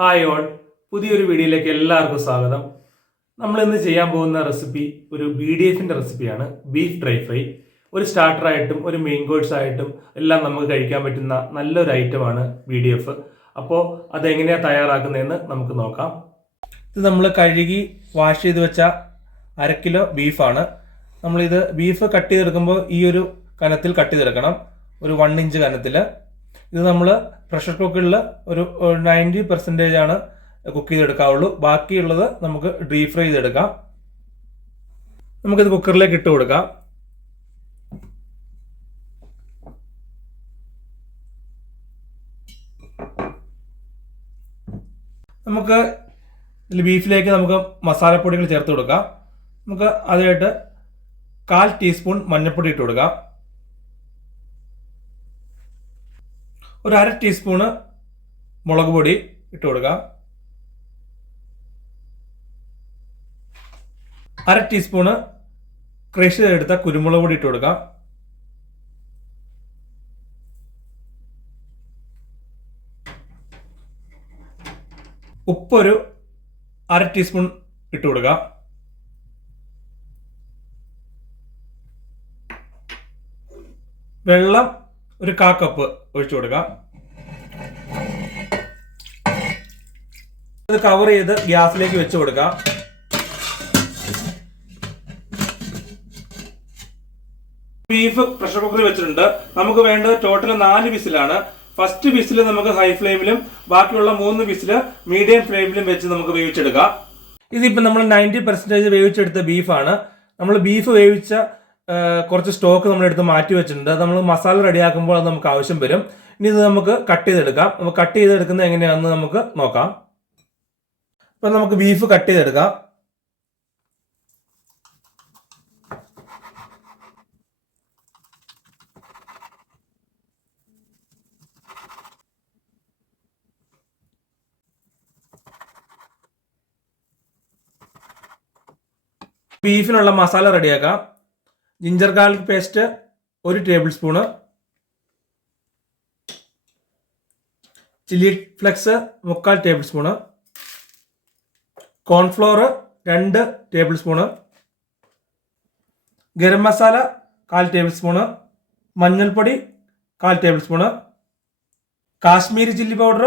Hi all, പുതിയൊരു വീഡിയോയിലേക്ക് എല്ലാവർക്കും സ്വാഗതം. നമ്മൾ ഇന്ന് ചെയ്യാൻ പോകുന്ന റെസിപ്പി ഒരു BDF റെസിപ്പിയാണ്. Beef dry fry. ഒരു സ്റ്റാർട്ടറായിട്ടും ഒരു മെയിൻ കോഴ്സ് ആയിട്ടും എല്ലാം നമുക്ക് കഴിക്കാൻ പറ്റുന്ന നല്ലൊരു ഐറ്റമാണ് BDF. അപ്പോൾ അതെങ്ങനെയാണ് തയ്യാറാക്കുന്നതെന്ന് നമുക്ക് നോക്കാം. ഇത് നമ്മൾ കഴുകി വാഷ് ചെയ്ത് വെച്ച 1/2 കിലോ ബീഫാണ്. നമ്മളിത് ബീഫ് കട്ട് ചെയ്തെടുക്കുമ്പോൾ ഈ ഒരു കനത്തിൽ കട്ട് ചെയ്തെടുക്കണം, ഒരു 1 ഇഞ്ച് കനത്തിൽ. ഇത് നമ്മൾ പ്രഷർ കുക്കറിൽ ഒരു 90% ആണ് കുക്ക് ചെയ്തെടുക്കാവുള്ളൂ. ബാക്കിയുള്ളത് നമുക്ക് ഡീപ് ഫ്രൈ ചെയ്തെടുക്കാം. നമുക്കിത് കുക്കറിലേക്ക് ഇട്ട് കൊടുക്കാം. നമുക്ക് ബീഫിലേക്ക് നമുക്ക് മസാലപ്പൊടികൾ ചേർത്ത് കൊടുക്കാം. നമുക്ക് അതിനായിട്ട് 1/4 ടീസ്പൂൺ മഞ്ഞൾപ്പൊടി ഇട്ട് കൊടുക്കാം. ഒരു 1/2 ടീസ്പൂണ് മുളക് പൊടി ഇട്ട് കൊടുക്കാം. 1/2 ടീസ്പൂണ് ക്രഷ് ചെയ്തെടുത്ത കുരുമുളക് പൊടി ഇട്ട് കൊടുക്കാം. ഉപ്പ് ഒരു 1/2 ടീസ്പൂൺ ഇട്ട് കൊടുക്കാം. വെള്ളം ഒരു 1/4 കപ്പ് ഒഴിച്ചു കൊടുക്കാം. ഇത് കവർ ചെയ്ത് ഗ്യാസിലേക്ക് വെച്ച് കൊടുക്കാം. ബീഫ് പ്രഷർ കുക്കറിൽ വെച്ചിട്ടുണ്ട്. നമുക്ക് വേണ്ടത് ടോട്ടൽ 4 വിസിലാണ്. ഫസ്റ്റ് വിസിൽ നമുക്ക് ഹൈ ഫ്ലെയിമിലും ബാക്കിയുള്ള 3 വിസില് മീഡിയം ഫ്ലെയിമിലും വെച്ച് നമുക്ക് വേവിച്ചെടുക്കാം. ഇതിപ്പോൾ നമ്മൾ 90% വേവിച്ചെടുത്ത ബീഫാണ്. നമ്മൾ ബീഫ് വേവിച്ച കുറച്ച് സ്റ്റോക്ക് നമ്മൾ എടുത്ത് മാറ്റി വെച്ചിട്ടുണ്ട്. നമ്മൾ മസാല റെഡിയാക്കുമ്പോൾ അത് നമുക്ക് ആവശ്യം വരും. ഇനി ഇത് നമുക്ക് കട്ട് ചെയ്തെടുക്കാം. നമുക്ക് കട്ട് ചെയ്തെടുക്കുന്നത് എങ്ങനെയാണെന്ന് നമുക്ക് നോക്കാം. അപ്പം നമുക്ക് ബീഫ് കട്ട് ചെയ്തെടുക്കാം. ബീഫിനുള്ള മസാല റെഡിയാക്കാം. Ginger garlic paste 1 tablespoon, chilli flakes 3/4 tablespoon, cornflour 2 tablespoon, garam masala 1/4 tablespoon, മഞ്ഞൾപ്പൊടി 1/4 tablespoon, Kashmiri chilli powder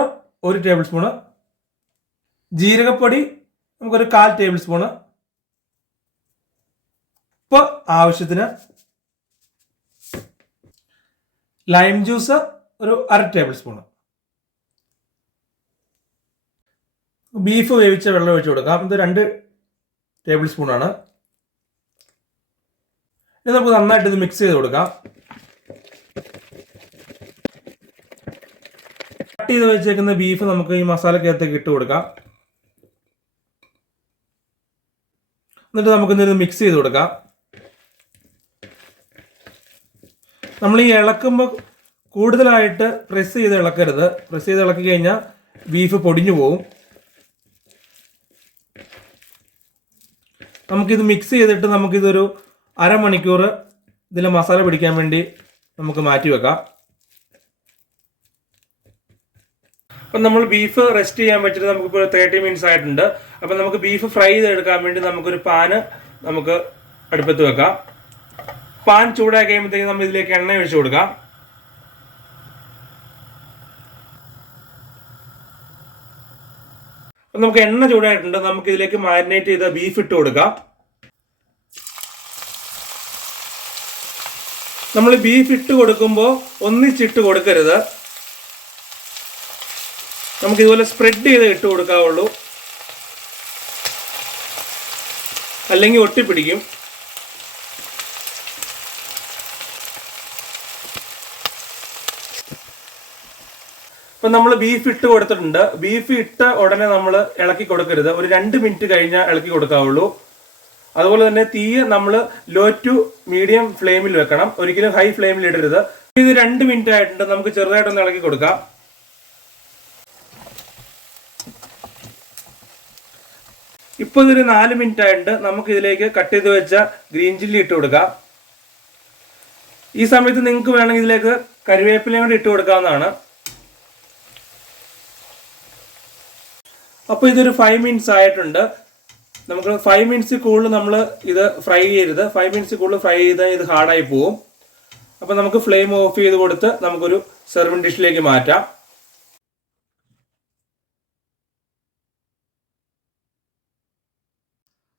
1 tablespoon, ജീരകപ്പൊടി നമുക്കൊരു 1/4 ടേബിൾ സ്പൂണ്, ഉപ്പ് ആവശ്യത്തിന്, ലൈം ജ്യൂസ് ഒരു 1/2 ടേബിൾ സ്പൂണ്. ബീഫ് വേവിച്ച വെള്ളം ഒഴിച്ചു കൊടുക്കാം. ഇത് 2 ടേബിൾ സ്പൂണാണ്. ഇനി നമുക്ക് നന്നായിട്ട് ഇത് മിക്സ് ചെയ്ത് കൊടുക്കാം. കട്ട് ചെയ്ത് വെച്ചേക്കുന്ന ബീഫ് നമുക്ക് ഈ മസാലക്കകത്തേക്ക് ഇട്ട് കൊടുക്കാം. എന്നിട്ട് നമുക്കിത് മിക്സ് ചെയ്ത് കൊടുക്കാം. നമ്മൾ ഈ ഇളക്കുമ്പോൾ കൂടുതലായിട്ട് പ്രസ് ചെയ്ത് ഇളക്കരുത്. പ്രസ് ചെയ്ത് ഇളക്കി കഴിഞ്ഞാൽ ബീഫ് പൊടിഞ്ഞു പോകും. നമുക്കിത് മിക്സ് ചെയ്തിട്ട് നമുക്കിതൊരു 1/2 മണിക്കൂർ ഇതിൽ മസാല പിടിക്കാൻ വേണ്ടി നമുക്ക് മാറ്റി വെക്കാം. അപ്പം നമ്മൾ ബീഫ് റെസ്റ്റ് ചെയ്യാൻ വെച്ചിട്ട് നമുക്കിപ്പോൾ 30 മിനിറ്റ്സ് ആയിട്ടുണ്ട്. അപ്പം നമുക്ക് ബീഫ് ഫ്രൈ ചെയ്തെടുക്കാൻ വേണ്ടി നമുക്കൊരു പാന് നമുക്ക് അടുപ്പത്ത് വെക്കാം. പാൻ ചൂടാക്കി കഴിയുമ്പോഴത്തേക്ക് നമ്മൾ ഇതിലേക്ക് എണ്ണ ഒഴിച്ചു കൊടുക്കാം. അപ്പം നമുക്ക് എണ്ണ ചൂടായിട്ടുണ്ട്. നമുക്ക് ഇതിലേക്ക് മാരിനേറ്റ് ചെയ്ത ബീഫ് ഇട്ട് കൊടുക്കാം. നമ്മൾ ബീഫ് ഇട്ട് കൊടുക്കുമ്പോൾ ഒന്നിച്ചിട്ട് കൊടുക്കരുത്. നമുക്ക് ഇതുപോലെ സ്പ്രെഡ് ചെയ്ത് ഇട്ട് കൊടുക്കാവുള്ളൂ, അല്ലെങ്കിൽ ഒട്ടിപ്പിടിക്കും. ഇപ്പം നമ്മൾ ബീഫ് ഇട്ട് കൊടുത്തിട്ടുണ്ട്. ബീഫ് ഇട്ട ഉടനെ നമ്മൾ ഇളക്കി കൊടുക്കരുത്. ഒരു 2 മിനിറ്റ് കഴിഞ്ഞാൽ ഇളക്കി കൊടുക്കാവുള്ളൂ. അതുപോലെ തന്നെ തീ നമ്മൾ ലോ ടു മീഡിയം ഫ്ലെയിമിൽ വെക്കണം, ഒരിക്കലും ഹൈ ഫ്ലെയിമിൽ ഇടരുത്. ഇത് 2 മിനിറ്റ് ആയിട്ടുണ്ട്. നമുക്ക് ചെറുതായിട്ടൊന്ന് ഇളക്കി കൊടുക്കാം. ഇപ്പോൾ ഇതൊരു 4 മിനിറ്റ് ആയിട്ടുണ്ട്. നമുക്ക് ഇതിലേക്ക് കട്ട് ചെയ്ത് വെച്ച ഗ്രീൻ ചില്ലി ഇട്ട് കൊടുക്കാം. ഈ സമയത്ത് നിങ്ങൾക്ക് വേണമെങ്കിൽ ഇതിലേക്ക് കറിവേപ്പിലയും കൂടി ഇട്ട് കൊടുക്കാവുന്നതാണ്. അപ്പോൾ ഇതൊരു 5 മിനിറ്റ്സ് ആയിട്ടുണ്ട്. നമുക്ക് 5 മിനിറ്റ്സ് കൂടുതൽ നമ്മൾ ഇത് ഫ്രൈ ചെയ്യരുത്. 5 മിനിറ്റ്സ് കൂടുതൽ ഫ്രൈ ചെയ്താൽ ഇത് ഹാർഡായി പോകും. അപ്പോൾ നമുക്ക് ഫ്ലെയിം ഓഫ് ചെയ്ത് കൊടുത്ത് നമുക്കൊരു സെർവിങ് ഡിഷിലേക്ക് മാറ്റാം.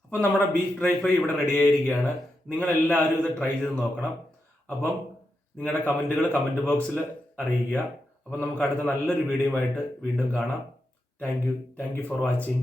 അപ്പം നമ്മുടെ ബീഫ് ഡ്രൈ ഫ്രൈ ഇവിടെ റെഡി ആയിരിക്കുകയാണ്. നിങ്ങളെല്ലാവരും ഇത് ട്രൈ ചെയ്ത് നോക്കണം. അപ്പം നിങ്ങളുടെ കമൻറ്റുകൾ കമൻറ്റ് ബോക്സിൽ അറിയിക്കുക. അപ്പം നമുക്ക് അടുത്ത നല്ലൊരു വീഡിയോയുമായിട്ട് വീണ്ടും കാണാം. Thank you for watching.